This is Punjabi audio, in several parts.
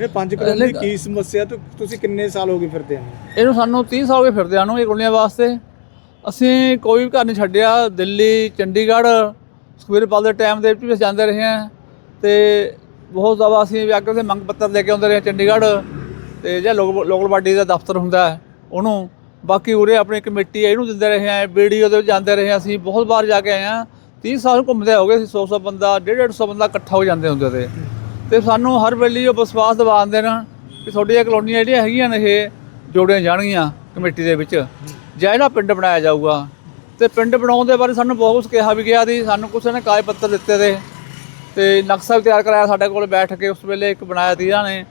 ਇਹ ਪੰਜ ਕਰੋੜ ਦੀ ਕੀ ਸਮੱਸਿਆ? ਤੇ ਤੁਸੀਂ ਕਿੰਨੇ ਸਾਲ ਹੋ ਗਏ ਫਿਰਦੇ ਆ? ਇਹਨੂੰ ਸਾਨੂੰ 30 ਸਾਲ ਹੋ ਗਏ ਫਿਰਦਿਆਂ ਨੂੰ ਇਹ ਕੁੜੀਆਂ ਵਾਸਤੇ। ਅਸੀਂ ਕੋਈ ਵੀ ਘਰ ਨਹੀਂ ਛੱਡਿਆ। ਦਿੱਲੀ ਚੰਡੀਗੜ੍ਹ ਸੁਖਬੀਰਪਾਲ ਦੇ ਟਾਈਮ ਦੇ ਵਿੱਚ ਵੀ ਜਾਂਦੇ ਰਹੇ ਹਾਂ। ਤੇ ਬਹੁਤ ਜ਼ਿਆਦਾ ਅਸੀਂ ਵੀ ਅੱਗੇ ਤੇ ਮੰਗ ਪੱਤਰ ਲੈ ਕੇ ਆਉਂਦੇ ਰਹੇ ਚੰਡੀਗੜ੍ਹ। ਤੇ ਜਿਹੜਾ ਲੋਕ ਲੋਕਲ ਬਾਡੀ ਦਾ ਦਫ਼ਤਰ ਹੁੰਦਾ ਹੈ, ਉਹਨੂੰ ਬਾਕੀ ਉਰੇ ਆਪਣੀ ਕਮੇਟੀ ਹੈ ਇਹਨੂੰ ਦਿੰਦੇ ਰਹੇ ਹਾਂ। ਵੀਡੀਓ ਦੇ ਵਿੱਚ ਜਾਂਦੇ ਰਹੇ ਹਾਂ ਅਸੀਂ। ਬਹੁਤ ਵਾਰ ਜਾ ਕੇ ਆਏ ਹਾਂ। 30 ਸਾਲ ਘੁੰਮਦੇ ਹੋ ਗਏ ਅਸੀਂ 100 100 ਬੰਦਾ 150 150 ਬੰਦਾ ਇਕੱਠਾ ਹੋ ਜਾਂਦੇ ਹੁੰਦੇ ਤੇ। ਤੇ ਸਾਨੂੰ ਹਰ ਵੇਲੇ ਉਹ ਵਿਸ਼ਵਾਸ ਦਿਵਾਉਂਦੇ ਨੇ ਕਿ ਤੁਹਾਡੀਆਂ ਕਲੋਨੀਆਂ ਜਿਹੜੀਆਂ ਹੈਗੀਆਂ ਨੇ ਇਹ ਜੋੜੀਆਂ ਜਾਣਗੀਆਂ ਕਮੇਟੀ ਦੇ ਵਿੱਚ। ਜਾਂ ਇਹਦਾ ਪਿੰਡ ਬਣਾਇਆ ਜਾਊਗਾ। ਤੇ ਪਿੰਡ ਬਣਾਉਣ ਦੇ ਬਾਰੇ ਸਾਨੂੰ ਬਹੁਤ ਕੁਛ ਕਿਹਾ ਵੀ ਗਿਆ ਸੀ। ਸਾਨੂੰ ਕੁਛ ਨੇ ਕਾਗਜ਼ ਪੱਤਰ ਦਿੱਤੇ ਦੇ ਤੇ ਨਕਸ਼ਾ ਵੀ ਤਿਆਰ ਕਰਾਇਆ ਸਾਡੇ ਕੋਲ ਬੈਠ ਕੇ। ਉਸ ਵੇਲੇ ਇੱਕ ਬਣਾਇਆ ਸੀ ਇਹਨਾਂ ਨੇ।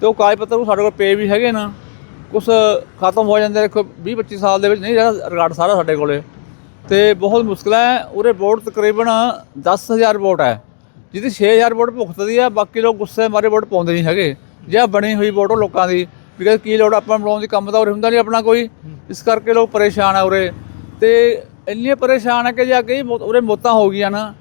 ਤੇ ਉਹ ਕਾਗਜ਼ ਪੱਤਰ ਉਹ ਸਾਡੇ ਕੋਲ ਪੇ ਵੀ ਹੈਗੇ ਨਾ। ਕੁਛ ਖਤਮ ਹੋ ਜਾਂਦੇ ਦੇਖੋ 20 25 ਸਾਲ ਦੇ ਵਿੱਚ ਨਹੀਂ ਜਿਹੜਾ ਰਿਕਾਰਡ ਸਾਰਾ ਸਾਡੇ ਕੋਲੇ। ਤੇ ਬਹੁਤ ਮੁਸ਼ਕਲ ਹੈ। ਉਰੇ ਵੋਟ ਤਕਰੀਬਨ 10000 ਵੋਟ ਹੈ। ਜਿਹਦੀ 6000 ਵੋਟ ਭੁਗਤਦੀ ਆ, ਬਾਕੀ ਲੋਕ ਗੁੱਸੇ ਮਾਰੇ ਵੋਟ ਪਾਉਂਦੇ ਨਹੀਂ ਹੈਗੇ। ਜਾਂ ਬਣੀ ਹੋਈ ਵੋਟ ਉਹ ਲੋਕਾਂ ਦੀ ਵੀ ਕੀ ਲੋੜ ਆਪਾਂ ਬਣਾਉਣ ਦੀ, ਕੰਮ ਤਾਂ ਉਰੇ ਹੁੰਦਾ ਨਹੀਂ ਆਪਣਾ ਕੋਈ। ਇਸ ਕਰਕੇ ਲੋਕ ਪਰੇਸ਼ਾਨ ਆ ਉਰੇ। ਤੇ ਇੰਨੇ ਪਰੇਸ਼ਾਨ ਆ ਕਿ ਜੇ ਕਈ ਉਰੇ ਮੌਤਾਂ ਹੋ ਗਈਆਂ ਨਾ,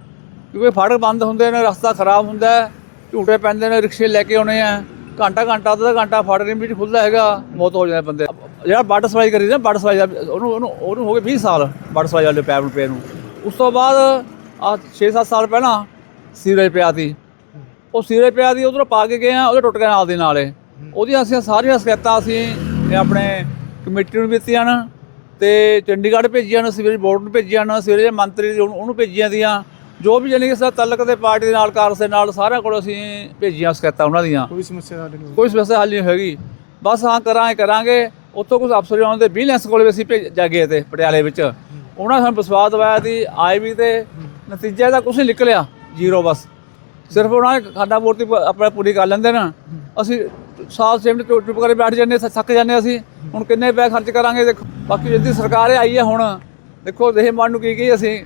ਕਿਉਂਕਿ ਫੜਕ ਬੰਦ ਹੁੰਦੇ ਨੇ, ਰਸਤਾ ਖਰਾਬ ਹੁੰਦਾ ਝੂਟੇ ਪੈਂਦੇ ਨੇ, ਰਿਕਸ਼ੇ ਲੈ ਕੇ ਆਉਣੇ ਆ, ਘੰਟਾ ਘੰਟਾ, ਅੱਧਾ ਘੰਟਾ ਫੜਕ ਨਹੀਂ ਵਿੱਚ ਖੁੱਲਦਾ ਹੈਗਾ, ਮੌਤ ਹੋ ਜਾਂਦੇ ਬੰਦੇ। ਜਿਹੜਾ ਬੱਟ ਸਵਾਈ ਕਰੀ ਨਾ ਬੱਟ ਸਵਾਈ ਦਾ, ਉਹਨੂੰ ਉਹਨੂੰ ਉਹਨੂੰ ਹੋ ਗਏ 20 ਸਾਲ ਬੱਟ ਸਵਾਈ ਵਾਲੇ ਪੈਪ ਨੂੰ ਪਏ ਨੂੰ। ਉਸ ਤੋਂ ਬਾਅਦ ਆ 6-7 ਸਾਲ ਪਹਿਲਾਂ ਸੀਵਰੇਜ ਪਿਆ ਸੀ। ਉਹ ਸੀਵਰੇਜ ਪਿਆ ਸੀ ਉਧਰੋਂ ਪਾ ਕੇ ਗਏ ਆ ਉਹਦੇ ਟੁੱਟ ਗਿਆ ਨਾਲ ਦੇ ਨਾਲੇ। ਉਹਦੀਆਂ ਅਸੀਂ ਸਾਰੀਆਂ ਸ਼ਿਕਾਇਤਾਂ ਅਸੀਂ ਇਹ ਆਪਣੇ ਕਮੇਟੀ ਨੂੰ ਵੀ ਦਿੱਤੀਆਂ ਨਾ ਤੇ ਚੰਡੀਗੜ੍ਹ ਭੇਜੀਆਂ ਨੇ ਸੀਵਰੇਜ ਬੋਰਡ ਨੂੰ ਭੇਜੀਆਂ ਨੇ ਸੀਵਰੇਜ ਮੰਤਰੀ ਉਹਨੂੰ ਭੇਜੀਆਂ ਦੀਆਂ। ਜੋ ਵੀ ਜਾਨੀ ਕਿ ਸਾ ਤਲਕ ਦੇ ਪਾਰਟੀ ਦੇ ਨਾਲ ਕਾਂਗਰਸ ਦੇ ਨਾਲ ਸਾਰਿਆਂ ਕੋਲ ਅਸੀਂ ਭੇਜੀਆਂ ਸ਼ਿਕਾਇਤਾਂ ਉਹਨਾਂ ਦੀਆਂ। ਕੋਈ ਸਮੱਸਿਆ ਸਾਡੇ ਨੂੰ ਕੋਈ ਸਮੱਸਿਆ ਹੱਲ ਨਹੀਂ ਹੋਏਗੀ ਬਸ ਹਾਂ ਕਰਾਂਗੇ ਕਰਾਂਗੇ। ਉੱਥੋਂ ਕੁਝ ਅਫਸਰ ਆਉਣ ਦੇ ਵਿਜੀਲੈਂਸ ਕੋਲ ਵੀ ਅਸੀਂ ਭੇਜ ਜਾ ਗਏ ਤੇ ਪਟਿਆਲੇ ਵਿੱਚ। ਉਹਨਾਂ ਸਾਨੂੰ ਵਿਸ਼ਵਾਸ ਦਿਵਾਇਆ ਸੀ ਆਏ ਵੀ ਤੇ ਨਤੀਜਾ ਇਹਦਾ ਕੁਝ ਨਹੀਂ ਨਿਕਲਿਆ। ਜ਼ੀਰੋ ਬਸ। ਸਿਰਫ ਉਹਨਾਂ ਨੇ ਖਾਡਾ ਪੂਰਤੀ ਪ- ਆਪਣਾ ਪੂਰੀ ਕਰ ਲੈਂਦੇ ਨਾ। ਅਸੀਂ ਸਾਲ ਸੇਮ ਚੁੱਪ ਚੁੱਪ ਕਰੇ ਬੈਠ ਜਾਂਦੇ ਥੱਕ ਜਾਂਦੇ ਅਸੀਂ। ਹੁਣ ਕਿੰਨੇ ਪੈਸੇ ਖਰਚ ਕਰਾਂਗੇ ਦੇਖੋ। ਬਾਕੀ ਜਿੱਦੀ ਸਰਕਾਰ ਇਹ ਆਈ ਹੈ ਹੁਣ, ਦੇਖੋ ਦੇਹ ਮਨ ਨੂੰ ਕੀ ਕੀ ਅਸੀਂ।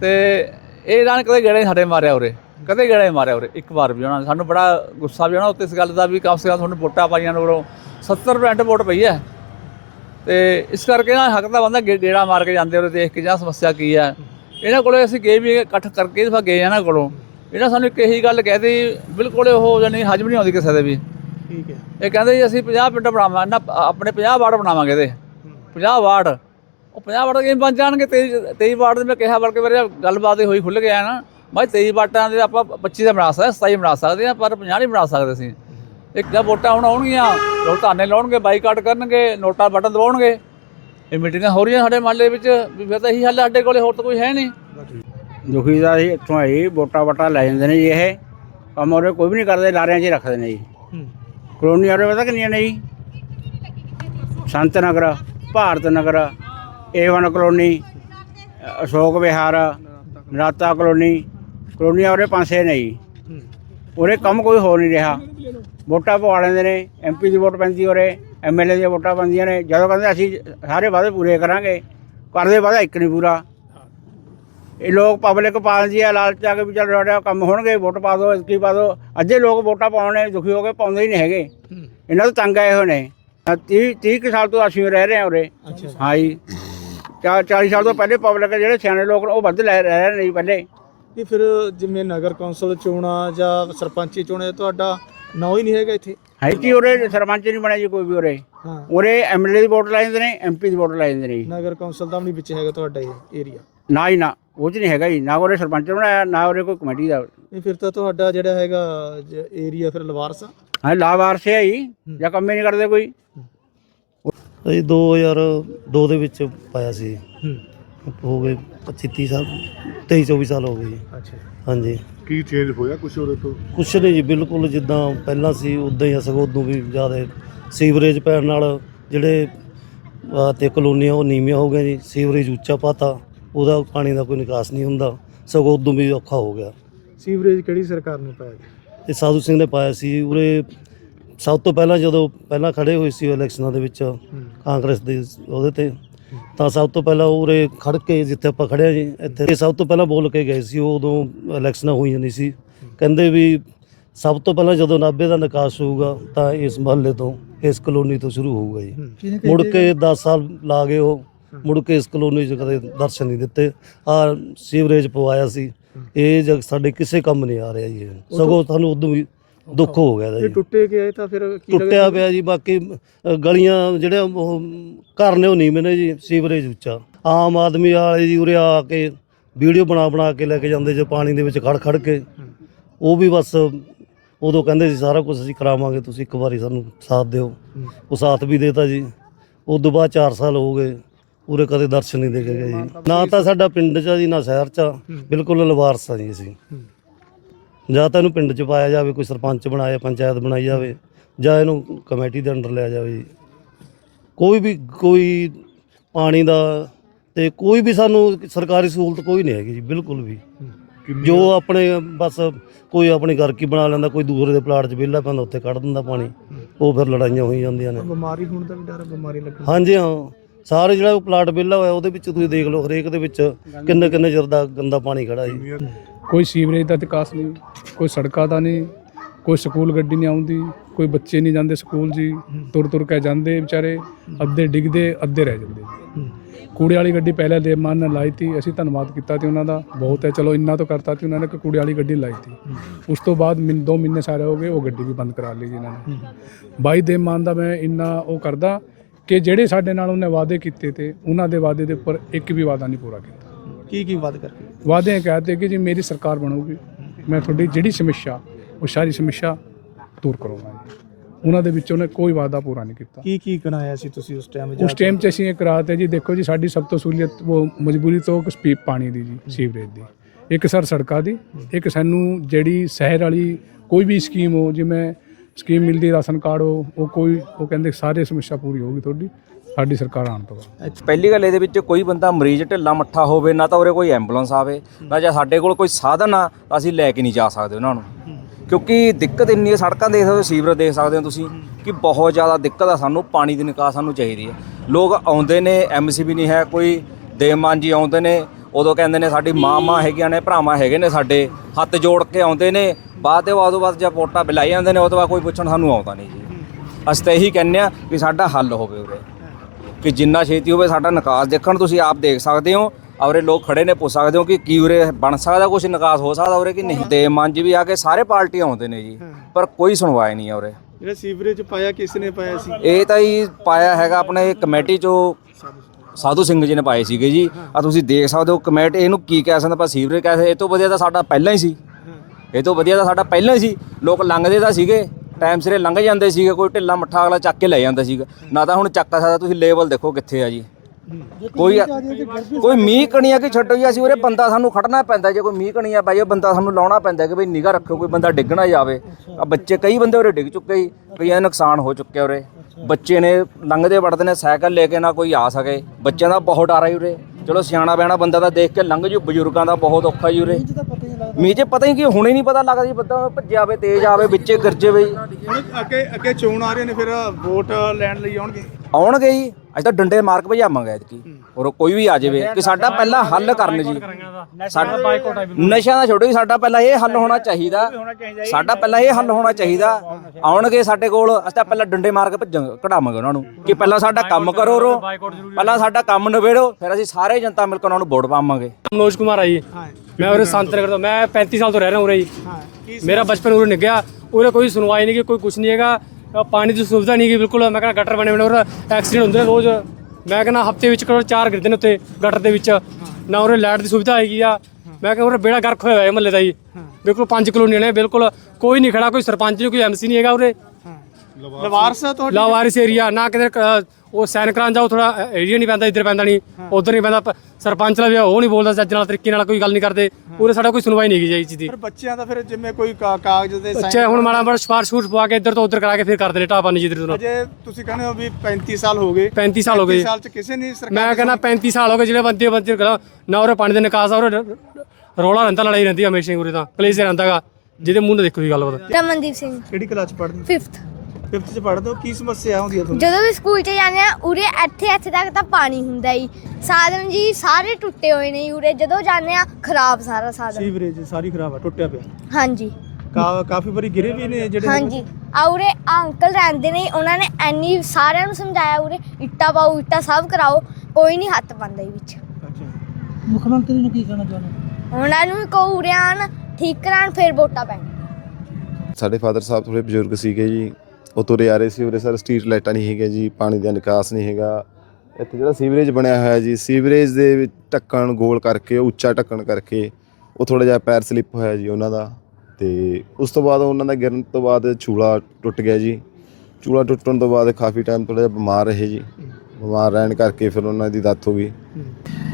ਤੇ ਇਹ ਇਹਨਾਂ ਨੇ ਕਦੇ ਗੇੜੇ ਨੀ ਸਾਡੇ ਮਾਰਿਆ ਉਰੇ। ਕਦੇ ਗੇੜੇ ਨੀ ਮਾਰਿਆ ਉਰੇ, ਇੱਕ ਵਾਰ ਵੀ ਉਹਨਾਂ ਨੇ। ਸਾਨੂੰ ਬੜਾ ਗੁੱਸਾ ਵੀ ਆਉਣਾ ਉੱਤੇ ਇਸ ਗੱਲ ਦਾ ਵੀ ਕਮ ਸੇ ਕਮ ਤੁਹਾਨੂੰ ਵੋਟਾਂ ਪਾਈਆਂ ਨੇ ਉਰੋਂ। 70% ਵੋਟ ਪਈ ਹੈ। ਤੇ ਇਸ ਕਰਕੇ ਨਾ ਹੱਕ ਦਾ ਬੰਦਾ ਗੇ- ਗੇੜਾ ਮਾਰ ਕੇ ਜਾਂਦੇ ਉਰੇ, ਦੇਖ ਕੇ ਜਾਂ ਸਮੱਸਿਆ ਕੀ ਹੈ। ਇਹਨਾਂ ਕੋਲੇ ਅਸੀਂ ਗਏ ਵੀ ਇਕੱਠ ਕਰਕੇ ਦਫਾ ਗਏ ਇਹਨਾਂ ਕੋਲੋਂ। ਇਹਨਾਂ ਸਾਨੂੰ ਇੱਕ ਇਹੀ ਗੱਲ ਕਹਿਦੀ ਬਿਲਕੁਲ ਉਹ ਜਾਨੀ ਹਜਮ ਨਹੀਂ ਆਉਂਦੀ ਕਿਸੇ ਦੇ ਵੀ। ਠੀਕ ਹੈ। ਇਹ ਕਹਿੰਦੇ ਜੀ ਅਸੀਂ 50 ਪਿੰਡ ਬਣਾਵਾਂਗੇ ਨਾ ਆਪਣੇ 50 ਵਾਰਡ ਬਣਾਵਾਂਗੇ ਇਹਦੇ। 50 ਵਾਰਡ। ਉਹ 50 ਵਾਰਡ ਕਿਵੇਂ ਬਣ ਜਾਣਗੇ? 23 23 ਵਾਰਡ ਦੇ ਮੈਂ ਕਿਹਾ ਬਲਕਿ ਮੇਰੇ ਗੱਲਬਾਤ ਹੀ ਹੋਈ ਖੁੱਲ ਗਿਆ ਨਾ। ਭਾਈ 23 ਵਾਰਡਾਂ ਦੇ ਆਪਾਂ 25 ਦਾ ਬਣਾ ਸਕਦੇ 27 ਬਣਾ ਸਕਦੇ ਆ ਪਰ 50 ਨਹੀਂ ਬਣਾ ਸਕਦੇ ਅਸੀਂ। ਇੱਕ ਜਦ ਵੋਟਾਂ ਹੁਣ ਆਉਣਗੀਆਂ ਲੋਕ ਧਾਨੇ ਲਾਉਣਗੇ ਬਾਈਕਾਟ ਕਰਨਗੇ ਨੋਟਾਂ ਬਟਨ ਦਬਾਉਣਗੇ। ਇਹ ਮੀਟਿੰਗਾਂ ਹੋ ਰਹੀਆਂ ਸਾਡੇ ਮਹੱਲੇ ਵਿੱਚ ਵੀ ਫਿਰ ਤਾਂ ਇਹੀ ਹੱਲ ਸਾਡੇ ਕੋਲੇ ਹੋਰ ਤਾਂ ਕੋਈ ਹੈ ਨਹੀਂ। ਦੁਖੀ ਦਾ ਜੀ ਇੱਥੋਂ ਆਈ ਵੋਟਾਂ ਵਟਾ ਲੈ ਜਾਂਦੇ ਨੇ ਜੀ ਇਹ। ਕੰਮ ਉਹਰੇ ਕੋਈ ਵੀ ਨਹੀਂ ਕਰਦੇ ਲਾਰਿਆਂ 'ਚ ਹੀ ਰੱਖਦੇ ਨੇ ਜੀ। ਕਲੋਨੀ ਉਹਰੇ ਪਤਾ ਕਿੰਨੀਆਂ ਨੇ ਜੀ? Sant Nagar Bharat Nagar Avon colony Ashok Vihar Narata colony ਕਲੋਨੀਆਂ ਉਹਰੇ ਪਾਸੇ ਨੇ ਜੀ। ਉਰੇ ਕੰਮ ਕੋਈ ਹੋ ਨਹੀਂ ਰਿਹਾ। ਵੋਟਾਂ ਪਵਾ ਲੈਂਦੇ ਨੇ ਐਮਪੀ ਦੀ ਵੋਟ ਪੈਂਦੀ ਉਰੇ ਐਮਐਲਏ ਦੀਆਂ ਵੋਟਾਂ ਪੈਂਦੀਆਂ ਨੇ। ਜਦੋਂ ਕਹਿੰਦੇ ਅਸੀਂ ਸਾਰੇ ਵਾਅਦੇ ਪੂਰੇ ਕਰਾਂਗੇ ਕਰਦੇ ਵਾਅਦਾ ਇੱਕ ਨਹੀਂ ਪੂਰਾ। ਇਹ ਲੋਕ ਪਬਲਿਕ ਪਾ ਪਾਲਦੀ ਆ ਲਾਲਚ ਆ ਕੇ ਵੀ ਚੱਲ ਤੁਹਾਡਾ ਕੰਮ ਹੋਣਗੇ, ਵੋਟ ਪਾ ਦਿਓ ਇਸਕੀ ਪਾ ਦਿਓ। ਅੱਧੇ ਲੋਕ ਵੋਟਾਂ ਪਾਉਣੇ ਦੁਖੀ ਹੋ ਕੇ ਪਾਉਂਦੇ ਹੀ ਨਹੀਂ ਹੈਗੇ। ਇਹਨਾਂ ਤੋਂ ਤੰਗ ਆਏ ਹੋਏ ਨੇ। 30 30 ਕੁ ਸਾਲ ਤੋਂ ਅਸੀਂ ਰਹਿ ਰਹੇ ਹਾਂ ਉਰੇ। ਅੱਛਾ ਹਾਂ ਜੀ। ਚਾ- 40 ਸਾਲ ਤੋਂ ਪਹਿਲੇ ਪਬਲਿਕ ਜਿਹੜੇ ਸਿਆਣੇ ਲੋਕ ਨੇ, ਉਹ ਵੱਧ ਲੈ ਰਹਿ ਰਹੇ ਨੇ ਜੀ ਪਹਿਲੇ। ਇਹ ਫਿਰ ਜਿਵੇਂ ਨਗਰ ਕੌਂਸਲ ਚੋਣਾਂ ਜਾਂ ਸਰਪੰਚੀ ਚੋਣਾਂ ਤੁਹਾਡਾ ਨਾਂ ਹੀ ਨਹੀਂ ਹੈਗਾ ਇੱਥੇ। ਹੈ ਕੀ ਉਰੇ ਸਰਪੰਚ ਨਹੀਂ ਬਣਿਆ ਜੀ ਕੋਈ ਵੀ ਉਰੇ? ਹਾਂ। ਉਰੇ ਐਮਐਲਏ ਦੀ ਵੋਟ ਲੈ ਜਾਂਦੇ ਨੇ ਐਮਪੀ ਦੀ ਵੋਟ ਲੈ ਜਾਂਦੇ ਨੇ ਜੀ। ਨਗਰ ਕੌਂਸਲ ਦਾ ਵੀ ਨਹੀਂ ਵਿੱਚ ਹੈਗਾ ਤੁਹਾਡਾ ਇਹ ਏਰੀਆ। ਨਾ ਹੀ ਨਾ। ਉਹ ਚ ਨਹੀਂ ਹੈਗਾ ਜੀ। ਨਾ ਉਰੇ ਸਰਪੰਚ ਬਣਾਇਆ ਨਾ ਉਰੇ ਕੋਈ ਕਮੇਟੀ ਦਾ। ਇਹ ਫਿਰ ਤਾਂ ਤੁਹਾਡਾ ਜਿਹੜਾ ਹੈਗਾ ਏਰੀਆ ਫਿਰ ਲਵਾਰਸ ਆ। ਹਾਂ ਲਾਵਾਰਸ ਹੈ ਜੀ। ਜਾਂ ਕੰਮ ਹੀ ਨਹੀਂ ਕਰਦੇ ਕੋਈ। ਅਸੀਂ 2002 ਦੇ ਵਿੱਚ ਪਾਇਆ ਸੀ। ਹੂੰ। ਹੋ ਗਏ 25 30 ਸਾਲ 23 24 ਸਾਲ ਹੋ ਗਏ ਜੀ। ਅੱਛਾ ਹਾਂਜੀ। ਕੀ ਚੇਂਜ ਹੋਇਆ ਕੁਛ ਉਹਦੇ ਤੋਂ? ਕੁਛ ਨਹੀਂ ਜੀ ਬਿਲਕੁਲ ਜਿੱਦਾਂ ਪਹਿਲਾਂ ਸੀ ਉਦਾਂ ਹੀ ਆ ਸਗੋਂ ਉਦੋਂ ਵੀ ਜ਼ਿਆਦਾ ਸੀਵਰੇਜ ਪੈਣ ਨਾਲ ਜਿਹੜੇ ਆਹ ਤੇ ਕਲੋਨੀਆਂ ਉਹ ਨੀਵੀਆਂ ਹੋ ਗਈਆਂ ਜੀ ਸੀਵਰੇਜ ਉੱਚਾ ਪਾਤਾ ਉਹਦਾ ਪਾਣੀ ਦਾ ਕੋਈ ਨਿਕਾਸ ਨਹੀਂ ਹੁੰਦਾ ਸਗੋਂ ਉਦੋਂ ਵੀ ਔਖਾ ਹੋ ਗਿਆ। ਸੀਵਰੇਜ ਕਿਹੜੀ ਸਰਕਾਰ ਨੇ ਪਾਇਆ ਜੀ? ਤੇ ਸਾਧੂ ਸਿੰਘ ਨੇ ਪਾਇਆ ਸੀ ਉਰੇ ਸਭ ਤੋਂ ਪਹਿਲਾਂ ਜਦੋਂ ਪਹਿਲਾਂ ਖੜੇ ਹੋਏ ਸੀ ਉਹ ਇਲੈਕਸ਼ਨਾਂ ਦੇ ਵਿੱਚ ਹੂੰ। ਕਾਂਗਰਸ ਦੇ ਉਹਦੇ ਤੇ ਤਾਂ ਸਭ ਤੋਂ ਪਹਿਲਾਂ ਉਰੇ ਖੜ ਕੇ ਜਿੱਥੇ ਆਪਾਂ ਖੜਿਆ ਜੀ ਇੱਥੇ ਸਭ ਤੋਂ ਪਹਿਲਾਂ ਬੋਲ ਕੇ ਗਏ ਸੀ ਉਦੋਂ ਇਲੈਕਸ਼ਨਾਂ ਹੋਈਆਂ ਨਹੀਂ ਸੀ। ਕਹਿੰਦੇ ਵੀ ਸਭ ਤੋਂ ਪਹਿਲਾਂ ਜਦੋਂ ਨਾਭੇ ਦਾ ਨਿਕਾਸ ਹੋਊਗਾ ਤਾਂ ਇਸ ਮਹੱਲੇ ਤੋਂ ਇਸ ਕਲੋਨੀ ਤੋਂ ਸ਼ੁਰੂ ਹੋਊਗਾ ਜੀ। ਮੁੜ ਕੇ 10 ਸਾਲ ਲਾ ਗਏ ਉਹ ਮੁੜ ਕੇ ਇਸ ਕਲੋਨੀ 'ਚ ਕਦੇ ਦਰਸ਼ਨ ਨਹੀਂ ਦਿੱਤੇ। ਆ ਸੀਵਰੇਜ ਪਵਾਇਆ ਸੀ। ਇਹ ਜਗ ਸਾਡੇ ਕਿਸੇ ਕੰਮ ਨਹੀਂ ਆ ਰਿਹਾ ਜੀ। ਸਗੋਂ ਸਾਨੂੰ ਉਦੋਂ ਵੀ ਦੁੱਖ ਹੋ ਗਿਆ ਦਾ ਇਹ ਜੀ। ਟੁੱਟੇ ਗਏ ਤਾਂ ਫਿਰ ਕੀ ਟੁੱਟਿਆ ਪਿਆ ਜੀ ਬਾਕੀ ਅ, ਗਲੀਆਂ ਜਿਹੜੇ ਉਹ ਘਰ ਨੇ ਉਹ ਨੀਵੇਂ ਨੇ ਜੀ ਸੀਵਰੇਜ ਉੱਚਾ ਆਮ ਆਦਮੀ ਵਾਲੇ ਜੀ ਉਰੇ ਆ ਕੇ ਵੀਡੀਓ ਬਣਾ ਬਣਾ ਕੇ ਲੈ ਕੇ ਜਾਂਦੇ ਜੇ ਪਾਣੀ ਦੇ ਵਿੱਚ ਖੜ ਖੜ ਕੇ। ਉਹ ਵੀ ਬਸ ਉਦੋਂ ਕਹਿੰਦੇ ਸੀ ਸਾਰਾ ਕੁਝ ਅਸੀਂ ਕਰਾਵਾਂਗੇ ਤੁਸੀਂ ਇੱਕ ਵਾਰੀ ਸਾਨੂੰ ਸਾਥ ਦਿਓ। ਉਹ ਸਾਥ ਵੀ ਦੇਤਾ ਜੀ। ਉਸ ਤੋਂ ਬਾਅਦ 4 ਸਾਲ ਹੋ ਗਏ ਉਰੇ ਕਦੇ ਦਰਸ਼ਨ ਨਹੀਂ ਦੇ ਕੇ ਗਏ ਜੀ। ਨਾ ਤਾਂ ਸਾਡਾ ਪਿੰਡ 'ਚ ਆ ਜੀ ਨਾ ਸ਼ਹਿਰ 'ਚ ਆ। ਬਿਲਕੁਲ ਲਵਾਰਸ ਆ ਜੀ ਅਸੀਂ। ਜਾਂ ਤਾਂ ਇਹਨੂੰ ਪਿੰਡ 'ਚ ਪਾਇਆ ਜਾਵੇ ਕੋਈ ਸਰਪੰਚ ਬਣਾਇਆ ਪੰਚਾਇਤ ਬਣਾਈ ਜਾਵੇ ਜਾਂ ਇਹਨੂੰ ਕਮੇਟੀ ਦੇ ਅੰਡਰ ਲਿਆ ਜਾਵੇ ਜੀ। ਕੋਈ ਵੀ ਕੋਈ ਪਾਣੀ ਦਾ ਤੇ ਕੋਈ ਵੀ ਸਾਨੂੰ ਸਰਕਾਰੀ ਸਹੂਲਤ ਕੋਈ ਨਹੀਂ ਹੈਗੀ ਜੀ ਬਿਲਕੁਲ ਵੀ। ਜੋ ਆਪਣੇ ਬਸ ਕੋਈ ਆਪਣੀ ਘਰ ਕੀ ਬਣਾ ਲੈਂਦਾ ਕੋਈ ਦੂਸਰੇ ਦੇ ਪਲਾਟ 'ਚ ਵਿਹਲਾ ਪੈਂਦਾ ਉੱਥੇ ਕੱਢ ਦਿੰਦਾ ਪਾਣੀ। ਉਹ ਫਿਰ ਲੜਾਈਆਂ ਹੋਈ ਜਾਂਦੀਆਂ ਨੇ। ਬਿਮਾਰੀ ਹੋਣ ਦਾ ਵੀ ਡਰ ਬਿਮਾਰੀ ਲੱਗਣ ਹਾਂਜੀ ਹਾਂ। ਸਾਰੇ ਜਿਹੜਾ ਪਲਾਟ ਵਿਹਲਾ ਹੋਇਆ ਉਹਦੇ ਵਿੱਚ ਤੁਸੀਂ ਦੇਖ ਲਓ ਹਰੇਕ ਦੇ ਵਿੱਚ ਕਿੰਨੇ ਕਿੰਨੇ ਚਿਰ ਦਾ ਗੰਦਾ ਪਾਣੀ ਖੜਾ ਜੀ। ਕੋਈ ਸੀਵਰੇਜ ਦਾ ਵਿਕਾਸ ਨਹੀਂ, ਕੋਈ ਸੜਕਾਂ ਦਾ ਨਹੀਂ, ਕੋਈ ਸਕੂਲ ਗੱਡੀ ਨਹੀਂ ਆਉਂਦੀ, ਕੋਈ ਬੱਚੇ ਨਹੀਂ ਜਾਂਦੇ ਸਕੂਲ ਜੀ, ਤੁਰ ਤੁਰ ਕੇ ਜਾਂਦੇ ਵਿਚਾਰੇ, ਅੱਧੇ ਡਿੱਗਦੇ, ਅੱਧੇ ਰਹਿ ਜਾਂਦੇ। ਕੂੜੇ ਵਾਲੀ ਗੱਡੀ ਪਹਿਲਾਂ ਦੇ ਮਨ ਨਾਲ ਲਾਈ ਤੀ, ਅਸੀਂ ਧੰਨਵਾਦ ਕੀਤਾ ਤੇ ਉਹਨਾਂ ਦਾ, ਬਹੁਤ ਹੈ, ਚਲੋ ਇੰਨਾ ਤਾਂ ਕਰਤਾ ਤੀ ਉਹਨਾਂ ਨੇ ਕਿ ਕੂੜੇ ਵਾਲੀ ਗੱਡੀ ਲਾਈ ਤੀ। ਉਸ ਤੋਂ ਬਾਅਦ ਮਿੰ ਦੋ ਮਹੀਨੇ ਸਾਰੇ ਹੋ ਗਏ, ਉਹ ਗੱਡੀ ਵੀ ਬੰਦ ਕਰਾ ਲਈ ਜੀ ਇਹਨਾਂ ਨੇ। ਬਾਈ ਦੇ ਮਾਨ ਦਾ ਮੈਂ ਇੰਨਾ ਉਹ ਕਰਦਾ ਕਿ ਜਿਹੜੇ ਸਾਡੇ ਨਾਲ ਉਹਨੇ ਵਾਅਦੇ ਕੀਤੇ ਤੇ ਉਹਨਾਂ ਦੇ ਵਾਅਦੇ ਦੇ ਉੱਪਰ ਇੱਕ ਵੀ ਵਾਅਦਾ ਨਹੀਂ ਪੂਰਾ ਕੀਤਾ। ਕੀ ਕੀ ਵਾਦ ਕਰਕੇ? ਵਾਅਦੇ ਕਹਤੇ ਕਿ ਜੀ ਮੇਰੀ ਸਰਕਾਰ ਬਣੂਗੀ। ਮੈਂ ਤੁਹਾਡੀ ਜਿਹੜੀ ਸਮੱਸਿਆ ਉਹ ਸਾਰੀ ਸਮੱਸਿਆ ਦੂਰ ਕਰੂੰਗਾ ਜੀ। ਉਹਨਾਂ ਦੇ ਵਿੱਚ ਉਹਨੇ ਕੋਈ ਵਾਅਦਾ ਪੂਰਾ ਨਹੀਂ ਕੀਤਾ। ਕੀ ਕੀ ਕਣਾਇਆ ਸੀ ਤੁਸੀਂ ਉਸ ਟਾਈਮ ਉਸ ਟਾਈਮ 'ਚ ਅਸੀਂ ਇਹ ਕਰਾਤੇ ਜੀ ਦੇਖੋ ਜੀ ਸਾਡੀ ਸਭ ਤੋਂ ਸਹੂਲੀਅਤ ਉਹ ਮਜਬੂਰੀ ਤੋਂ ਇੱਕ ਸਪੀਪ ਪਾਣੀ ਦੀ ਜੀ ਸੀਵਰੇਜ ਦੀ। ਇੱਕ ਸਰ ਸੜਕਾਂ ਦੀ ਇੱਕ ਸਾਨੂੰ ਜਿਹੜੀ ਸ਼ਹਿਰ ਵਾਲੀ ਕੋਈ ਵੀ ਸਕੀਮ ਹੋ ਜਿਵੇਂ ਸਕੀਮ ਮਿਲਦੀ ਰਾਸ਼ਨ ਕਾਰਡ ਹੋ ਉਹ ਕੋਈ ਉਹ ਕਹਿੰਦੇ ਸਾਰੇ ਸਮੱਸਿਆ ਪੂਰੀ ਹੋਊਗੀ ਤੁਹਾਡੀ। ਸਾਡੀ ਸਰਕਾਰ ਆਉਣ ਤੋਂ ਬਾਅਦ। ਪਹਿਲੀ ਗੱਲ ਇਹਦੇ ਵਿੱਚ ਕੋਈ ਬੰਦਾ ਮਰੀਜ਼ ਢਿੱਲਾ ਮੱਠਾ ਹੋਵੇ, ਨਾ ਤਾਂ ਉਰੇ ਕੋਈ ਐਂਬੂਲੈਂਸ ਆਵੇ, ਨਾ ਜਾਂ ਸਾਡੇ ਕੋਲ ਕੋਈ ਸਾਧਨ ਆ, ਤਾਂ ਅਸੀਂ ਲੈ ਕੇ ਨਹੀਂ ਜਾ ਸਕਦੇ ਉਹਨਾਂ ਨੂੰ। ਕਿਉਂਕਿ ਦਿੱਕਤ ਇੰਨੀ ਹੈ ਸੜਕਾਂ ਦੇਖ ਸਕਦੇ ਹੋ ਸੀਵਰ ਦੇਖ ਸਕਦੇ ਹੋ ਤੁਸੀਂ, ਕਿ ਬਹੁਤ ਜ਼ਿਆਦਾ ਦਿੱਕਤ ਆ ਸਾਨੂੰ, ਪਾਣੀ ਦੀ ਨਿਕਾਸ ਸਾਨੂੰ ਚਾਹੀਦੀ ਹੈ ਲੋਕ ਆਉਂਦੇ ਨੇ ਐਮਸੀਬੀ ਨਹੀਂ ਹੈ ਕੋਈ, ਦੇਵਮਾਨ ਜੀ ਆਉਂਦੇ ਨੇ, ਉਦੋਂ ਕਹਿੰਦੇ ਨੇ ਸਾਡੀ ਮਾਂ ਮਾਂ ਹੈਗੀਆਂ ਨੇ, ਭਰਾਵਾਂ ਹੈਗੇ ਨੇ ਸਾਡੇ, ਹੱਥ ਜੋੜ ਕੇ ਆਉਂਦੇ ਨੇ, ਬਾਅਦ ਦੇ ਉਦੋਂ ਬਾਅਦ ਜਾਂ ਵੋਟਾਂ ਬਿਲਾਈ ਜਾਂਦੇ ਨੇ ਉਹ ਤੋਂ ਬਾਅਦ ਕੋਈ ਪੁੱਛਣ ਸਾਨੂੰ ਆਉਂਦਾ ਨਹੀਂ ਜੀ। ਅਸੀਂ ਤਾਂ ਇਹੀ ਕਹਿੰਦੇ ਆ ਕਿ ਸਾਡਾ ਹੱਲ ਹੋਵੇ ਉਰੇ। ਕਿ ਜਿੰਨਾ ਛੇਤੀ ਹੋਵੇ ਸਾਡਾ ਨਿਕਾਸ ਦੇਖਣ ਤੁਸੀਂ ਆਪ ਦੇਖ ਸਕਦੇ ਹੋ ਔਰੇ ਲੋਕ ਖੜੇ ਨੇ ਪੁੱਛ ਸਕਦੇ ਹੋ ਕਿ ਕੀ ਉਰੇ ਬਣ ਸਕਦਾ ਕੁਝ ਨਿਕਾਸ ਹੋ ਸਕਦਾ ਉਰੇ ਕਿ ਨਹੀਂ। ਤੇ ਮੰਜ ਵੀ ਆ ਕੇ ਸਾਰੇ ਪਾਰਟੀਆਂ ਆਉਂਦੇ ਨੇ ਜੀ ਪਰ ਕੋਈ ਸੁਣਵਾਈ ਨਹੀਂ ਉਰੇ। ਜਿਹੜਾ ਸੀਵਰੇਜ ਪਾਇਆ ਕਿਸ ਨੇ ਪਾਇਆ ਸੀ? ਇਹ ਤਾਂ ਹੀ ਪਾਇਆ ਹੈਗਾ ਆਪਣੇ ਕਮੇਟੀ ਚੋਂ ਸਾਧੂ ਸਿੰਘ ਜੀ ਨੇ ਪਾਏ ਸੀਗੇ ਜੀ। ਆ ਤੁਸੀਂ ਦੇਖ ਸਕਦੇ ਹੋ ਕਮੇਟੀ ਇਹਨੂੰ ਕੀ ਕਹਿ ਸਕਦੇ ਆਪਾਂ ਸੀਵਰੇਜ ਕਹਿ ਸਕਦੇ ਇਹ ਤੋਂ ਵਧੀਆ ਤਾਂ ਸਾਡਾ ਪਹਿਲਾਂ ਹੀ ਸੀ। ਇਹ ਤੋਂ ਵਧੀਆ ਤਾਂ ਸਾਡਾ ਪਹਿਲਾਂ ਹੀ ਸੀ। ਲੋਕ ਲੰਘਦੇ ਤਾਂ ਸੀਗੇ ਟਾਈਮ ਸਿਰੇ ਲੰਘ ਜਾਂਦੇ ਸੀਗੇ, ਕੋਈ ਢਿੱਲਾ ਮੱਠਾ ਅਗਲਾ ਚੱਕ ਕੇ ਲੈ ਜਾਂਦਾ ਸੀਗਾ। ਨਾ ਤਾਂ ਹੁਣ ਚੱਕਾ ਸਕਦਾ ਤੁਸੀਂ ਲੇਵਲ ਦੇਖੋ ਕਿੱਥੇ ਆ ਜੀ। ਕੋਈ ਕੋਈ ਮੀਂਹ ਕਣੀਆਂ ਕਿ ਛੱਡੋ ਜੀ, ਅਸੀਂ ਉਰੇ ਬੰਦਾ ਸਾਨੂੰ ਖੜਨਾ ਪੈਂਦਾ, ਜੇ ਕੋਈ ਮੀਂਹ ਕਣੀਆਂ ਪੈ ਜਾਏ ਬੰਦਾ ਸਾਨੂੰ ਲਾਉਣਾ ਪੈਂਦਾ ਕਿ ਬਈ ਨਿਗਾਹ ਰੱਖੋ ਕੋਈ ਬੰਦਾ ਡਿੱਗਣਾ ਜਾਵੇ। ਆ ਬੱਚੇ, ਕਈ ਬੰਦੇ ਉਰੇ ਡਿੱਗ ਚੁੱਕੇ ਜੀ, ਕਈਆਂ ਨੁਕਸਾਨ ਹੋ ਚੁੱਕਿਆ ਉਰੇ। ਬੱਚੇ ਨੇ ਲੰਘਦੇ ਵੜਦੇ ਨੇ, ਸਾਈਕਲ ਲੈ ਕੇ ਨਾ ਕੋਈ ਆ ਸਕੇ। ਬੱਚਿਆਂ ਦਾ ਬਹੁਤ ਡਰ ਆ ਜੀ ਉਰੇ। ਚਲੋ ਸਿਆਣਾ ਬਿਆਣਾ ਬੰਦਾ ਤਾਂ ਦੇਖ ਕੇ ਲੰਘ ਜੂ, ਬਜ਼ੁਰਗਾਂ ਦਾ ਬਹੁਤ ਔਖਾ ਜੀ ਉਰੇ। 'ਚ ਪਤਾ ਹੀ ਕਿ ਹੁਣੇ ਨਹੀਂ ਪਤਾ ਲੱਗਦਾ ਜੀ ਬੰਦਾ ਭੱਜਿਆ ਆਵੇ ਤੇਜ਼ ਆਵੇ ਵਿੱਚੇ ਗਿਰ ਜਾਵੇ ਜੀ। ਹੁਣ ਅੱਗੇ ਅੱਗੇ ਚੋਣ ਆ ਰਹੇ ਨੇ ਫਿਰ ਵੋਟ ਲੈਣ ਲਈ ਆਉਣਗੇ? ਆਉਣਗੇ ਜੀ। ਅੱਜ ਤਾਂ ਡੰਡੇ ਮਾਰ ਕੇ ਭਜਾਵਾਂਗੇ ਐਤਕੀ। ਔਰ ਕੋਈ ਵੀ ਆ ਜਾਵੇ ਕਿ ਸਾਡਾ ਪਹਿਲਾਂ ਹੱਲ ਕਰਨ ਜੀ। ਸਾਡਾ ਨਸ਼ਾ ਦਾ ਛੋੜੋ ਜੀ ਸਾਡਾ ਪਹਿਲਾਂ ਇਹ ਹੱਲ ਹੋਣਾ ਚਾਹੀਦਾ। ਸਾਡਾ ਪਹਿਲਾਂ ਇਹ ਹੱਲ ਹੋਣਾ ਚਾਹੀਦਾ। ਆਉਣਗੇ ਸਾਡੇ ਕੋਲ ਅਸੀਂ ਤਾਂ ਪਹਿਲਾਂ ਡੰਡੇ ਮਾਰ ਕੇ ਭੱਜਾਂ ਕਢਾਵਾਂਗੇ ਉਹਨਾਂ ਨੂੰ ਕਿ ਪਹਿਲਾਂ ਸਾਡਾ ਕੰਮ ਕਰੋ ਰੋ। ਪਹਿਲਾਂ ਸਾਡਾ ਕੰਮ ਨਿਬੇੜੋ ਫਿਰ ਅਸੀਂ ਸਾਰੇ ਜਨਤਾ ਮਿਲ ਕੇ ਉਹਨਾਂ ਨੂੰ ਵੋਟ ਪਾਵਾਂਗੇ। ਮਨੋਜ ਕੁਮਾਰ ਆਈ ਮੈਂ ਉਰੇ ਸੰਤ ਨਗਰ ਤੋਂ ਮੈਂ 35 ਸਾਲ ਤੋਂ ਰਹਿ ਰਿਹਾ ਉਰੇ ਜੀ। ਮੇਰਾ ਬਚਪਨ ਉਰੇ ਨਿੱਗਿਆ ਉਰੇ ਕੋਈ ਸੁਣਵਾਈ ਨਹੀਂ ਕਿ ਕੋਈ ਕੁਛ ਨਹੀਂ ਹੈਗਾ। ਪਾਣੀ ਦੀ ਸੁਵਿਧਾ ਨਹੀਂ ਗੀ ਬਿਲਕੁਲ। ਮੈਂ ਕਹਿੰਦਾ ਗਟਰ ਬਣੇ ਬਣੇ ਉਰੇ ਐਕਸੀਡੈਂਟ ਹੁੰਦੇ ਰੋਜ਼। ਮੈਂ ਕਹਿੰਦਾ ਹਫ਼ਤੇ ਵਿੱਚ ਕਰੋ ਚਾਰ ਗਿਰਦੇ ਨੇ ਉੱਤੇ ਗਟਰ ਦੇ ਵਿੱਚ। ਨਾ ਉਰੇ ਲਾਈਟ ਦੀ ਸੁਵਿਧਾ ਹੈਗੀ ਆ। ਮੈਂ ਕਹਿੰਦਾ ਉਰੇ ਬੇੜਾ ਗਰਕ ਹੋਇਆ ਹੋਇਆ ਮਹੱਲੇ ਦਾ ਜੀ। ਬਿਲਕੁਲ ਪੰਜ ਕਲੋਨੀਆਂ ਨੇ ਬਿਲਕੁਲ ਕੋਈ ਨਹੀਂ ਖੜਾ ਕੋਈ ਸਰਪੰਚ ਨਹੀਂ ਕੋਈ ਐਮਸੀ ਨਹੀਂ ਹੈਗਾ ਉਰੇ। ਲਵਾਰਸ ਆ ਤੁਹਾਡੀ? ਲਾਵਾਰਿਸ ਏਰੀਆ ਨਾ ਕਿਤੇ ਕ- ਉਹ ਕਰਾਂ ਜਾਓ ਥੋੜਾ ਏਰੀਆ ਨਹੀਂ ਪੈਂਦਾ ਇੱਧਰ ਪੈਂਦਾ ਨਹੀਂ ਉਧਰ ਨਹੀਂ ਪੈਂਦਾ ਪ- ਸਰਪੰਚ ਨਾਲ ਵੀ ਉਹ ਨਹੀਂ ਬੋਲਦਾ ਚੱਜ ਨਾਲ ਤਰੀਕੇ ਨਾਲ ਕੋਈ ਗੱਲ ਨਹੀਂ ਕਰਦੇ ਉਰੇ ਸਾਡਾ ਕੋਈ ਸੁਣਵਾਈ ਨਹੀਂ ਗਈ ਜੀ ਇਸ ਚੀਜ਼ ਦੀ। ਫਿਰ ਬੱਚਿਆਂ ਦਾ ਫਿਰ ਜਿਵੇਂ ਕੋਈ ਕਾ- ਕਾਗਜ਼ ਦੇ ਬੱਚੇ ਹੁਣ ਮਾੜਾ ਮਾੜਾ ਸਪਾਰਸ਼ ਸੂਟ ਪਵਾ ਕੇ ਇੱਧਰ ਤੋਂ ਉੱਧਰ ਕਰਾ ਕੇ ਫਿਰ ਕਰਦੇ ਨੇ ਢਾਬਾ ਨਹੀਂ ਜਿੱਧਰ ਤੋਂ। ਅਜੇ ਤੁਸੀਂ ਕਹਿੰਦੇ ਹੋ ਵੀ 35 ਸਾਲ ਹੋ ਗਏ। 35 ਸਾਲ ਹੋ ਗਏ। 35 ਸਾਲ ਚ ਕਿਸੇ ਨੇ ਸਰਕਾਰ ਮੈਂ ਕਹਿੰਦਾ 35 ਸਾਲ ਹੋ ਗਏ ਜਿਹੜੇ ਬੰਦੇ ਬੰਦੇ ਕਰਾ ਨਾ ਉਰੇ ਪਾਣੀ ਦੇ ਨਿਕਾਸ ਆ ਉਰੇ ਰੋਲਾ ਰਹਿੰਦਾ ਲੜਾਈ ਰਹਿੰਦੀ ਆ ਹਮੇਸ਼ਾ ਹੀ ਉਰੇ ਤਾਂ। ਕਲੇਸ਼ ਰਹਿੰਦਾਗਾ ਜਿਹਦੇ ਮੂੰਹ ਨਾਲ ਦੇਖੋ ਜੀ ਗੱਲਬਾਤ। ਰਮਨਦੀਪ ਸਿੰਘ। ਕਿਹੜੀ ਕਲਾਸ ਚ ਪੜ੍ਹਦੇ 5th 5th ਚ ਪੜ੍ਹਦੇ ਹੋ? ਕੀ ਸਮੱਸਿਆ ਆਉਂਦੀ ਹੈ ਤੁਹਾਨੂੰ? ਜਦੋਂ ਵੀ ਸਕੂਲ 'ਚ ਜਾਂਦੇ ਆ ਉਰੇ ਇੱਥੇ ਇੱਥੇ ਤੱਕ ਤਾਂ ਪਾਣੀ ਹੁੰਦਾ ਹੀ ਸਾਧਨ ਜੀ ਸਾਰੇ ਟੁੱਟੇ ਹੋਏ ਨੇ ਜੀ ਉਰੇ। ਜਦੋਂ ਜਾਂਦੇ ਆ ਖਰਾਬ ਸਾਰਾ ਸਾਧਨ। ਸੀਵਰੇਜ ਸਾਰੀ ਖਰਾਬ ਆ ਟੁੱਟਿਆ ਪਿਆ। ਹਾਂਜੀ। ਕਾ- ਕਾਫੀ ਵਾਰੀ ਗਿਰੇ ਵੀ ਨੇ ਜਿਹੜੇ ਹਾਂਜੀ। ਆ ਉਰੇ ਆ ਅੰਕਲ ਰਹਿੰਦੇ ਨੇ ਉਹਨਾਂ ਨੇ ਐਨੀ ਸਾਰਿਆਂ ਨੂੰ ਸਮਝਾਇਆ ਉਰੇ ਇੱਟਾਂ ਪਾਓ ਇੱਟਾਂ ਸਭ ਕਰਾਓ ਕੋਈ ਨਹੀਂ ਹੱਥ ਪਾਉਂਦਾ ਜੀ ਵਿੱਚ। ਅੱਛਾ। ਮੁੱਖ ਮੰਤਰੀ ਨੂੰ ਕੀ ਕਹਿਣਾ ਚਾਹੁੰਦੇ ਉਹਨਾਂ ਨੂੰ ਵੀ ਕਹੋ ਉਰੇ ਆਣ ਠੀਕ ਕਰਾਉਣ ਫਿਰ ਵੋਟਾਂ ਪੈਣ। ਸਾਡੇ ਫਾਦਰ ਸਾਹਿਬ ਥੋੜੇ ਬਜ਼ੁਰਗ ਸੀਗੇ ਜੀ। ਉਹ ਤੁਰੇ ਆ ਰਹੇ ਸੀ ਉਰੇ, ਸਰ ਸਟਰੀਟ ਲਾਈਟਾਂ ਨਹੀਂ ਹੈਗੀਆਂ ਜੀ, ਪਾਣੀ ਦਾ ਨਿਕਾਸ ਨਹੀਂ ਹੈਗਾ। ਇੱਥੇ ਜਿਹੜਾ ਸੀਵਰੇਜ ਬਣਿਆ ਹੋਇਆ ਜੀ, ਸੀਵਰੇਜ ਦੇ ਵਿੱਚ ਢੱਕਣ ਗੋਲ ਕਰਕੇ ਉੱਚਾ ਢੱਕਣ ਕਰਕੇ, ਉਹ ਥੋੜਾ ਜਿਹਾ ਪੈਰ ਸਲਿੱਪ ਹੋਇਆ ਜੀ ਉਹਨਾਂ ਦਾ। ਤੇ ਉਸ ਤੋਂ ਬਾਅਦ ਉਹਨਾਂ ਦਾ ਗਿਰਨ ਤੋਂ ਬਾਅਦ ਚੂਲਾ ਟੁੱਟ ਗਿਆ ਜੀ। ਚੂਲਾ ਟੁੱਟਣ ਤੋਂ ਬਾਅਦ ਕਾਫੀ ਟਾਈਮ ਥੋੜਾ ਜਿਹਾ ਬਿਮਾਰ ਰਹੇ ਜੀ। ਬਿਮਾਰ ਰਹਿਣ ਕਰਕੇ ਫਿਰ ਉਹਨਾਂ ਦੀ ਡੈਥ ਹੋ ਗਈ।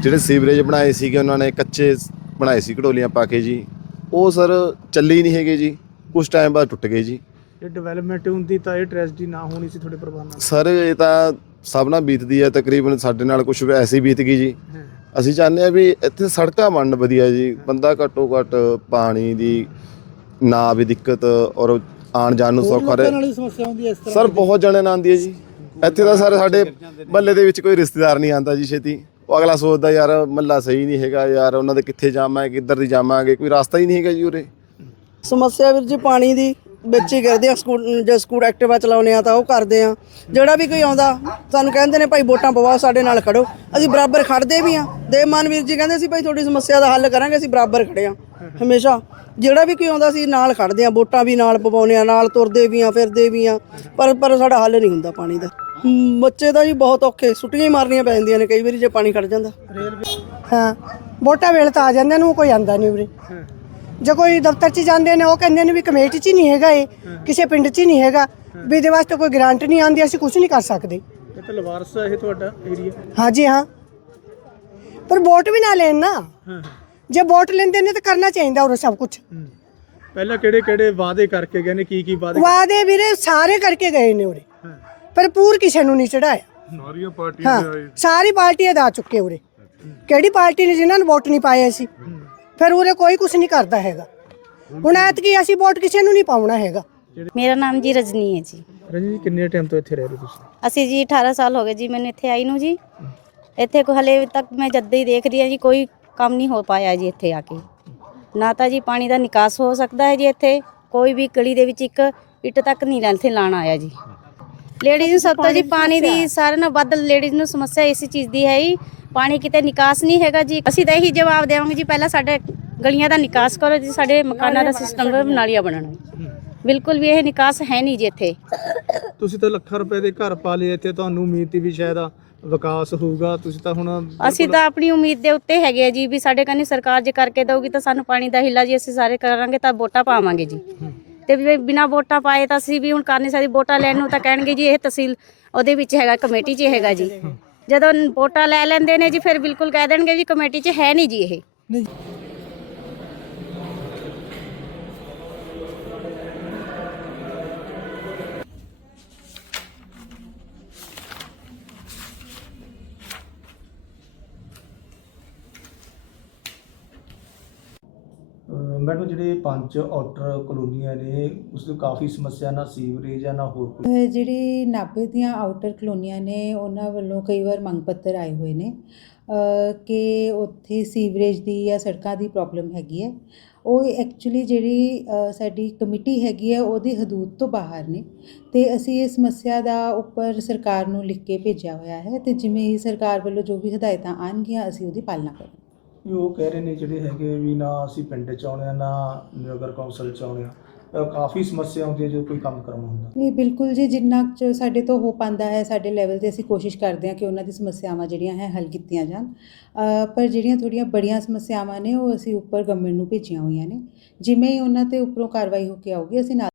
ਜਿਹੜੇ ਸੀਵਰੇਜ ਬਣਾਏ ਸੀਗੇ, ਉਹਨਾਂ ਨੇ ਕੱਚੇ ਬਣਾਏ ਸੀ, ਘੜੋਲੀਆਂ ਪਾ ਕੇ ਜੀ। ਉਹ ਸਰ ਚੱਲੀ ਨਹੀਂ ਹੈਗੇ ਜੀ। ਕੁਝ ਟਾਈਮ ਬਾਅਦ ਟੁੱਟ ਗਏ ਜੀ। ਜੇ ਡਿਵੈਲਪਮੈਂਟ ਹੁੰਦੀ ਤਾਂ ਇਹ ਟ੍ਰੈਜਡੀ ਨਾ ਹੋਣੀ ਸੀ ਤੁਹਾਡੇ ਪਰਿਵਾਰ ਨਾਲ। ਸਰ ਇਹ ਤਾਂ ਸਭ ਨਾਲ ਬੀਤਦੀ ਹੈ ਤਕਰੀਬਨ ਸਾਡੇ ਨਾਲ ਕੁਝ ਐਸੀ ਬੀਤ ਗਈ ਜੀ। ਅਸੀਂ ਚਾਹੁੰਦੇ ਆ ਵੀ ਇੱਥੇ ਸੜਕਾਂ ਬਣਨ ਵਧੀਆ ਜੀ। ਬੰਦਾ ਘੱਟੋ ਘੱਟ ਪਾਣੀ ਦੀ ਨਾ ਵੀ ਦਿੱਕਤ ਔਰ ਆਣ ਜਾਣ ਨੂੰ ਸੌਖਾ ਰਹੇ। ਸਮੱਸਿਆ ਹੁੰਦੀ ਇਸ ਸਰ ਬਹੁਤ ਜਣੇ ਨਾਲ ਆਉਂਦੀ ਹੈ ਜੀ। ਇੱਥੇ ਤਾਂ ਸਰ ਸਾਡੇ ਮਹੱਲੇ ਦੇ ਵਿੱਚ ਕੋਈ ਰਿਸ਼ਤੇਦਾਰ ਨਹੀਂ ਆਂਦਾ ਜੀ ਛੇਤੀ। ਉਹ ਅਗਲਾ ਸੋਚਦਾ ਯਾਰ ਮਹੱਲਾ ਸਹੀ ਨਹੀਂ ਹੈਗਾ ਯਾਰ ਉਹਨਾਂ ਦੇ ਕਿੱਥੇ ਜਾਵਾਂਗੇ ਕਿੱਧਰ ਦੀ ਜਾਵਾਂਗੇ ਕੋਈ ਰਸਤਾ ਹੀ ਨਹੀਂ ਹੈਗਾ ਜੀ ਉਰੇ। ਸਮੱਸਿਆ ਵੀਰ ਜੀ ਪਾਣੀ ਦੀ। ਹੀ ਕਰਦੇ ਆ ਸਕੂਲ ਜੇ ਸਕੂਲ ਐਕਟਿਵਾ ਚਲਾਉਨੇ ਆ ਤਾਂ ਉਹ ਕਰਦੇ ਆ। ਜਿਹੜਾ ਵੀ ਕੋਈ ਆਉਂਦਾ ਸਾਨੂੰ ਕਹਿੰਦੇ ਨੇ ਭਾਈ ਵੋਟਾਂ ਪਵਾਓ ਸਾਡੇ ਨਾਲ ਖੜੋ। ਅਸੀਂ ਬਰਾਬਰ ਖੜਦੇ ਵੀ ਆ। ਦੇ ਵੀਰ ਜੀ ਕਹਿੰਦੇ ਸੀ ਭਾਈ ਤੁਹਾਡੀ ਸਮੱਸਿਆ ਦਾ ਹੱਲ ਕਰਾਂਗੇ ਅਸੀਂ ਬਰਾਬਰ ਖੜੇ ਆ। ਹਮੇਸ਼ਾ। ਜਿਹੜਾ ਵੀ ਕੋਈ ਆਉਂਦਾ ਸੀ ਨਾਲ ਖੜਦੇ ਆ ਵੋਟਾਂ ਵੀ ਨਾਲ ਪਵਾਉਨੇ ਆ ਨਾਲ ਤੁਰਦੇ ਵੀ ਆ ਫਿਰਦੇ ਵੀ ਆ। ਪਰ ਪਰ ਸਾਡਾ ਹੱਲ ਨਹੀਂ ਹੁੰਦਾ ਪਾਣੀ ਦਾ। ਬੱਚੇ ਤਾਂ ਜੀ ਬਹੁਤ ਔਖੇ ਛੁੱਟੀਆਂ ਹੀ ਮਾਰਨੀਆਂ ਪੈ ਜਾਂਦੀਆਂ ਨੇ ਕਈ ਵਾਰੀ ਜੇ ਪਾਣੀ ਖੜ ਜਾਂਦਾ। ਹਾਂ ਵੋਟਾਂ ਵੇਲੇ ਤਾਂ ਆ ਜਾਂਦੇ ਨੇ ਕੋਈ ਆਂਦਾ ਨਹੀਂ ਉਰੇ ਜੇ ਕੋਈ ਦਫ਼ਤਰ 'ਚ ਜਾਂਦੇ ਨੇ ਉਹ ਕਹਿੰਦੇ ਨੇ ਵੀ ਕਮੇਟੀ 'ਚ ਹੀ ਨਹੀਂ ਹੈਗਾ ਇਹ ਕਿਸੇ ਪਿੰਡ 'ਚ ਹੀ ਨਹੀਂ ਹੈਗਾ। ਵੀ ਇਹਦੇ ਵਾਸਤੇ ਕੋਈ ਗ੍ਰਾਂਟ ਨਹੀਂ ਆਉਂਦੀ ਅਸੀਂ ਕੁਝ ਨਹੀਂ ਕਰ ਸਕਦੇ। ਇਹ ਤਾਂ ਲਵਾਰਸ ਹੈ ਇਹ ਤੁਹਾਡਾ ਏਰੀਆ ਹਾਂਜੀ ਹਾਂ। ਪਰ ਵੋਟ ਵੀ ਨਾ ਲੈਣ ਨਾ। ਜੇ ਵੋਟ ਲੈਂਦੇ ਨੇ ਤਾਂ ਕਰਨਾ ਚਾਹੀਦਾ ਉਰੇ ਸਭ ਕੁਝ ਪਹਿਲਾਂ ਕਿਹੜੇ ਕਿਹੜੇ ਵਾਅਦੇ ਕਰਕੇ ਗਏ ਨੇ ਕੀ ਕੀ ਵਾਅਦੇ ਵਾਅਦੇ ਵੀਰੇ ਸਾਰੇ ਕਰਕੇ ਗਏ ਨੇ ਉਰੇ। ਪਰ ਪੂਰ ਕਿਸੇ ਨੂੰ ਨਹੀਂ ਚੜਾਇਆ ਸਾਰੀਆਂ ਪਾਰਟੀਆਂ ਦੇ ਆਏ। ਸਾਰੀ ਪਾਰਟੀਆਂ ਦਾ ਚੁੱਕੇ ਉਰੇ। ਕਿਹੜੀ ਪਾਰਟੀ ਨੇ ਜਿਨ੍ਹਾਂ ਨੂੰ ਵੋਟ ਨਹੀਂ ਪਾਏ ਅਸੀਂ? ਫਿਰ ਉਰੇ ਕੋਈ ਕੁਝ ਨਹੀਂ ਕਰਦਾ ਹੈਗਾ। ਹੁਣ ਐਤਕੀ ਅਸੀਂ ਵੋਟ ਕਿਸੇ ਨੂੰ ਨਹੀਂ ਪਾਉਣਾ ਹੈਗਾ। ਮੇਰਾ ਨਾਮ ਜੀ ਰਜਨੀ ਹੈ ਜੀ। ਰਣਜੀ ਜੀ ਕਿੰਨੇ ਟਾਈਮ ਤੋਂ ਇੱਥੇ ਰਹਿ ਰਹੇ ਹੋ ਤੁਸੀਂ? ਅਸੀਂ ਜੀ 18 ਸਾਲ ਹੋ ਗਏ ਜੀ ਮੈਨੂੰ ਇੱਥੇ ਆਈ ਨੂੰ ਜੀ। ਇੱਥੇ ਕੋ ਹਲੇ ਤੱਕ ਮੈਂ ਜਦ ਹੀ ਦੇਖ ਰਹੀ ਹਾਂ ਜੀ ਕੋਈ ਕੰਮ ਨਹੀਂ ਹੋ ਪਾਇਆ ਜੀ ਇੱਥੇ ਆ ਕੇ। ਨਾ ਤਾਂ ਜੀ ਪਾਣੀ ਦਾ ਨਿਕਾਸ ਹੋ ਸਕਦਾ ਹੈ ਜੀ ਇੱਥੇ ਕੋਈ ਵੀ ਗਲੀ ਦੇ ਵਿੱਚ ਇੱਕ ਇੱਟ ਤੱਕ ਨਹੀਂ ਇੱਥੇ ਲਾਣ ਆਇਆ ਜੀ। ਲੇਡੀਜ਼ ਨੂੰ ਸਭ ਤੋਂ ਜੀ ਪਾਣੀ ਦੀ ਸਾਰਿਆਂ ਨਾਲੋਂ ਵੱਧ ਲੇਡੀਜ਼ ਨੂੰ ਸਮੱਸਿਆ ਇਸੇ ਚੀਜ਼ ਦੀ ਹੈ ਜੀ ਪਾਣੀ ਕਿਤੇ ਨਿਕਾਸ ਨਹੀਂ ਹੈਗਾ ਜੀ। ਅਸੀਂ ਤਾਂ ਇਹੀ ਜਵਾਬ ਦੇਵਾਂਗੇ ਜੀ ਪਹਿਲਾਂ ਸਾਡੇ ਗਲੀਆਂ ਦਾ ਨਿਕਾਸ ਕਰੋ ਜੀ ਸਾਡੇ ਮਕਾਨਾਂ ਦਾ ਸਿਸਟਮ ਨਾਲੀਆਂ ਬਣਨ। ਬਿਲਕੁਲ ਵੀ ਇਹ ਨਿਕਾਸ ਹੈ ਨਹੀਂ ਜੀ ਇੱਥੇ। ਤੁਸੀਂ ਤਾਂ ਲੱਖਾਂ ਰੁਪਏ ਦੇ ਘਰ ਪਾ ਲਏ ਇੱਥੇ ਤੁਹਾਨੂੰ ਉਮੀਦ ਸੀ ਵੀ ਸ਼ਾਇਦ ਆ ਵਿਕਾਸ ਹੋਊਗਾ। ਤੁਸੀਂ ਤਾਂ ਹੁਣ ਅਸੀਂ ਤਾਂ ਆਪਣੀ ਉਮੀਦ ਦੇ ਉੱਤੇ ਹੈਗੇ ਆ ਜੀ ਵੀ ਸਾਡੇ ਕੰਨੀ ਸਰਕਾਰ ਜੇ ਕਰਕੇ ਦਊਗੀ ਤਾਂ ਸਾਨੂੰ ਪਾਣੀ ਦਾ ਹਿੱਲਾ ਜੀ ਅਸੀਂ ਸਾਰੇ ਕਰਾਂਗੇ ਤਾਂ ਵੋਟਾਂ ਪਾਵਾਂਗੇ ਜੀ। ਤੇ ਵੀ ਬਿਨਾ ਵੋਟਾਂ ਪਾਏ ਤਾਂ ਅਸੀਂ ਵੀ ਹੁਣ ਕਰ ਨਹੀਂ ਸਕਦੇ ਵੋਟਾਂ ਲੈਣ ਨੂੰ ਤਾਂ ਕਹਿਣਗੇ ਜੀ ਇਹ ਤਹਿਸੀਲ ਉਹਦੇ ਵਿੱਚ ਹੈਗਾ ਕਮੇਟੀ 'ਚ ਹੈਗਾ ਜੀ। ਜਦੋਂ ਵੋਟਾਂ ਲੈ ਲੈਂਦੇ ਨੇ ਜੀ, ਫਿਰ ਬਿਲਕੁਲ ਕਹਿ ਦੇਣਗੇ ਜੀ, ਕਮੇਟੀ 'ਚ ਹੈ ਨਹੀਂ ਜੀ ਇਹ। ਅਹ ਮੈਡਮ, ਜਿਹੜੇ ਪੰਜ ਆਊਟਰ ਕਲੋਨੀਆਂ ਨੇ ਉਸ ਦੀ ਕਾਫੀ ਸਮੱਸਿਆ ਨਾ ਸੀਵਰੇਜ ਆ, ਨਾ ਹੋਰ ਕੋਈ। ਅਹ ਜਿਹੜੇ ਨਾਭੇ ਦੀਆਂ ਆਊਟਰ ਕਲੋਨੀਆਂ ਨੇ, ਉਹਨਾਂ ਵੱਲੋਂ ਕਈ ਵਾਰ ਮੰਗ ਪੱਤਰ ਆਏ ਹੋਏ ਨੇ, ਅਹ ਕਿ ਉੱਥੇ ਸੀਵਰੇਜ ਦੀ ਜਾਂ ਸੜਕਾਂ ਦੀ ਪ੍ਰੋਬਲਮ ਹੈਗੀ ਹੈ। ਉਹ ਐਕਚੁਅਲੀ ਜਿਹੜੀ, ਅਹ ਸਾਡੀ ਕਮੇਟੀ ਹੈਗੀ ਹੈ, ਉਹਦੀ ਹਦੂਦ ਤੋਂ ਬਾਹਰ ਨੇ। ਤੇ ਅਸੀਂ ਇਸ ਸਮੱਸਿਆ ਦਾ ਉੱਪਰ ਸਰਕਾਰ ਨੂੰ ਲਿਖ ਕੇ ਭੇਜਿਆ ਹੋਇਆ ਹੈ, ਤੇ ਜਿਵੇਂ ਹੀ ਸਰਕਾਰ ਵੱਲੋਂ ਜੋ ਵੀ ਹਦਾਇਤਾਂ ਆਉਣਗੀਆਂ, ਅਸੀਂ ਉਹਦੀ ਪਾਲਣਾ ਕਰਾਂਗੇ। ਵੀ ਉਹ ਕਹਿ ਰਹੇ ਨੇ ਜਿਹੜੇ ਹੈਗੇ ਵੀ ਨਾ ਅਸੀਂ ਪਿੰਡ ਚ ਆਉਣੇ ਆ ਨਾ ਨਗਰ ਕੌਂਸਲ ਚ ਆਉਣੇ ਆ। ਅਹ ਕਾਫੀ ਸਮੱਸਿਆ ਹੁੰਦੀ ਹੈ ਜਦੋਂ ਕੋਈ ਕੰਮ ਕਰਾਉਣਾ ਹੁੰਦਾ। ਨਹੀਂ ਬਿਲਕੁਲ ਜੀ ਜਿੰਨਾ ਕੁ ਸਾਡੇ ਤੋਂ ਹੋ ਪਾਉਂਦਾ ਹੈ ਸਾਡੇ ਲੈਵਲ ਤੇ ਅਸੀਂ ਕੋਸ਼ਿਸ਼ ਕਰਦੇ ਹਾਂ ਕਿ ਉਹਨਾਂ ਦੀ ਸਮੱਸਿਆਵਾਂ ਜਿਹੜੀਆਂ ਹੈ ਹੱਲ ਕੀਤੀਆਂ ਜਾਣ। ਅ, ਪਰ ਜਿਹੜੀਆਂ ਥੋੜੀਆਂ ਬੜੀਆਂ ਸਮੱਸਿਆਵਾਂ ਨੇ ਉਹ ਅਸੀਂ ਉੱਪਰ ਗਵਰਨਮੈਂਟ ਨੂੰ ਭੇਜੀਆਂ ਹੋਈਆਂ ਨੇ। ਜਿਵੇਂ ਹੀ ਉਹਨਾਂ ਤੇ ਉੱਪਰੋਂ ਕਾਰਵਾਈ ਹੋ ਕੇ ਆਊਗੀ ਅਸੀਂ ਨਾਲ